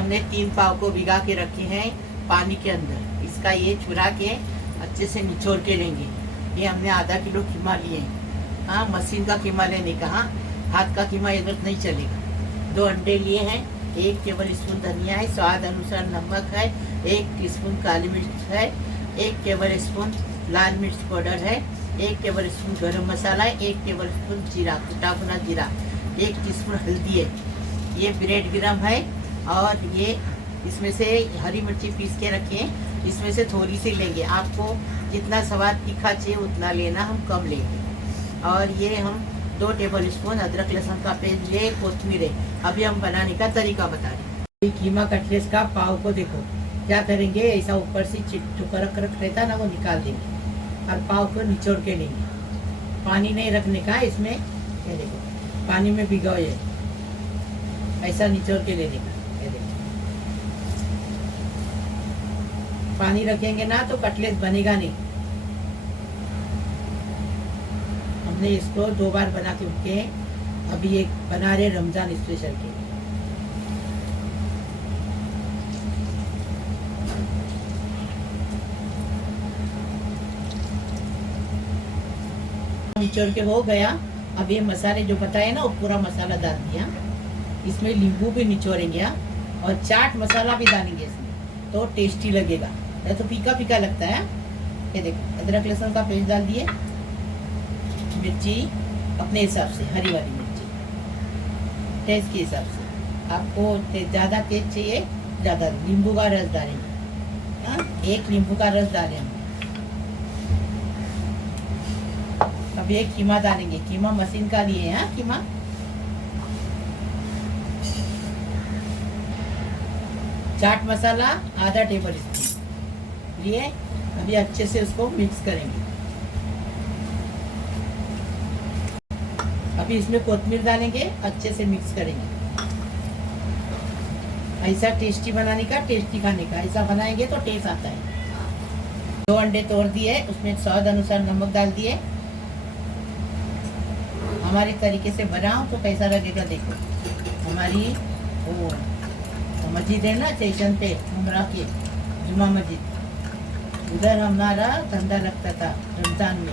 हमने 3 पाव को भिगा के रखे हैं पानी के अंदर। इसका ये चुरा के अच्छे से निचोड़ के लेंगे। ये हमने आधा किलो कीमा लिए हैं। हाँ, मशीन का कीमा लेने का, हाँ, हाथ का कीमा इधर नहीं चलेगा। 2 अंडे लिए हैं, 1 टेबल स्पून धनिया है, स्वाद अनुसार नमक है, 1 टीस्पून काली मिर्च है, 1 टेबल स्पून लाल मिर्च पाउडर है, 1 टेबल स्पून गरम मसाला है, 1 टेबल स्पून जीरा, कुटा भुना जीरा, 1 टीस्पून हल्दी है, ये ब्रेड ग्राम है। और ये इसमें से हरी मिर्ची पीस के रखे हैं, इसमें से थोड़ी सी लेंगे। आपको जितना स्वाद तीखा चाहिए उतना लेना, हम कम लेंगे। और ये हम 2 टेबल स्पून अदरक लहसुन का पेस्ट लिए, कोथमीर है। अभी हम बनाने का तरीका बता रहे हैं। कीमा कटलेट का पाव को देखो क्या करेंगे, ऐसा ऊपर से चिपक रहता ना, वो निकाल देंगे और पाव को निचोड़ के लेंगे। पानी नहीं रखने का इसमें, ये देखो पानी में भिगो, ये ऐसा निचोड़ के लेने का। ये देखो पानी रखेंगे ना तो कटलेट बनेगा नहीं। हमने इसको 2 बार बना के अभी एक बना रहे रमजान स्पेशल के। निचोड़ के हो गया। अब ये मसाले जो बताए ना, वो पूरा मसाला डाल दिया। इसमें नींबू भी निचोड़ेंगे और चाट मसाला भी डालेंगे इसमें, तो टेस्टी लगेगा। या तो फीका फीका लगता है। ये देखो अदरक लहसुन का पेस्ट डाल दिए, मिर्ची अपने हिसाब से, हरी वाली मिर्ची टेस्ट के हिसाब से। आपको ज़्यादा तेज चाहिए ज़्यादा, नींबू का रस डालेंगे। हाँ, 1 नींबू का रस डालें हम। अब एक कीमा डालेंगे, कीमा मशीन का लिए हैं। हाँ, कीमा चाट मसाला आधा टेबल स्पून लिए। अभी अच्छे से उसको मिक्स करेंगे। अभी इसमें कोथमीर डालेंगे, अच्छे से मिक्स करेंगे। ऐसा टेस्टी बनाने का, टेस्टी खाने का, ऐसा बनाएंगे तो टेस्ट आता है। 2 अंडे तोड़ दिए, उसमें स्वाद अनुसार नमक डाल दिए। हमारे तरीके से बनाओ तो कैसा लगेगा देखो। हमारी वो मस्जिद है ना स्टेशन पे, उमरा के जुमा मस्जिद, उधर हमारा धंधा लगता था रमजान में।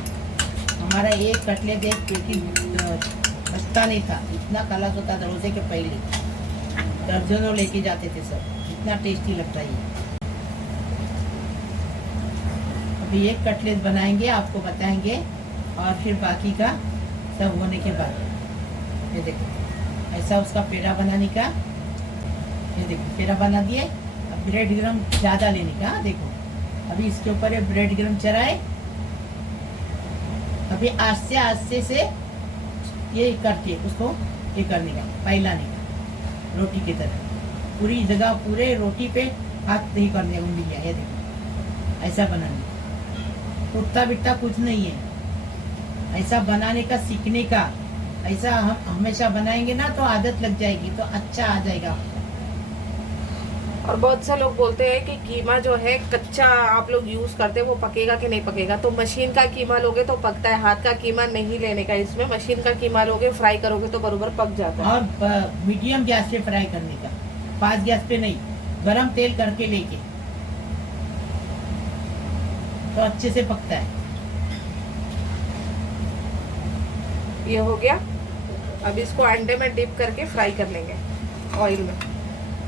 हमारा एक कटलेट एक पेटी बचता नहीं था, इतना काला होता था। रोजे के पहले दर्जनों लेके जाते थे सब, इतना टेस्टी लगता है। अभी एक कटलेट बनाएंगे, आपको बताएंगे, और फिर बाकी का सब होने के बाद। ये देखो ऐसा उसका पेड़ा बनाने का। ये देखो पेड़ा बना दिए। अब ब्रेड क्रम ज़्यादा लेने का। देखो अभी इसके ऊपर ये ब्रेड क्रम चढ़ाए। अभी आस्ते से ये करके उसको ये करने का, फैलाने का, रोटी की तरह पूरी जगह, पूरे रोटी पे हाथ नहीं करने उंगलियाँ। ये देखो ऐसा बनाने, टूटता बिटता कुछ नहीं है। ऐसा बनाने का, सीखने का। ऐसा हम हमेशा बनाएंगे ना तो आदत लग जाएगी, तो अच्छा आ जाएगा। और बहुत से लोग बोलते हैं कि कीमा जो है कच्चा आप लोग यूज करते हैं, वो पकेगा कि नहीं पकेगा। तो मशीन का कीमा लोगे तो पकता है, हाथ का कीमा नहीं लेने का। इसमें मशीन का कीमा लोगे, फ्राई करोगे तो बरोबर पक जाता है। और मीडियम गैस पे फ्राई करने का, फास्ट गैस पे नहीं, गरम तेल करके लेके, तो अच्छे से पकता है। ये हो गया। अब इसको अंडे में डिप करके फ्राई कर लेंगे ऑयल में।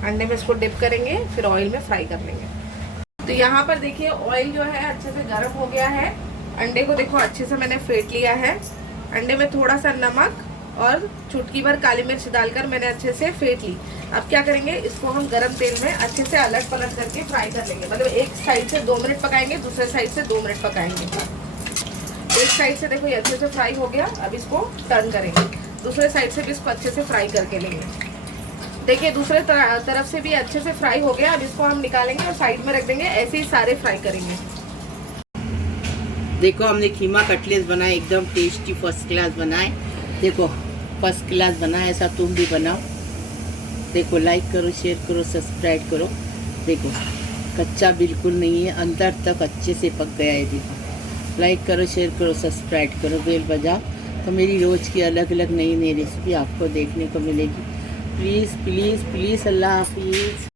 अंडे में इसको डिप करेंगे, फिर ऑयल में फ्राई कर लेंगे। तो यहाँ पर देखिए ऑयल जो है अच्छे से गर्म हो गया है। अंडे को देखो अच्छे से मैंने फेंट लिया है। अंडे में थोड़ा सा नमक और चुटकी भर काली मिर्च डालकर मैंने अच्छे से फेंट ली। अब क्या करेंगे, इसको हम गरम तेल में अच्छे से अलट पलट करके फ्राई कर लेंगे। मतलब एक साइड से 2 मिनट पकाएंगे, दूसरे साइड से 2 मिनट पकाएंगे। एक साइड से देखो ये अच्छे से फ्राई हो गया। अब इसको टर्न करेंगे, दूसरे साइड से भी इसको अच्छे से फ्राई करके लेंगे। देखिए दूसरे तरफ से भी अच्छे से फ्राई हो गया। अब इसको हम निकालेंगे और साइड में रख देंगे। ऐसे ही सारे फ्राई करेंगे। देखो हमने कीमा कटलेट बनाए, एकदम टेस्टी फर्स्ट क्लास बनाए। देखो फर्स्ट क्लास बनाए, ऐसा तुम भी बनाओ। देखो लाइक करो, शेयर करो, सब्सक्राइब करो। देखो कच्चा बिल्कुल नहीं है, अंदर तक अच्छे से पक गया है। देखो लाइक करो, शेयर करो, सब्सक्राइब करो, बेल बजाओ, तो मेरी रोज़ की अलग अलग नई नई रेसिपी आपको देखने को मिलेगी। प्लीज़ प्लीज़ प्लीज़, अल्लाह हाफिज़।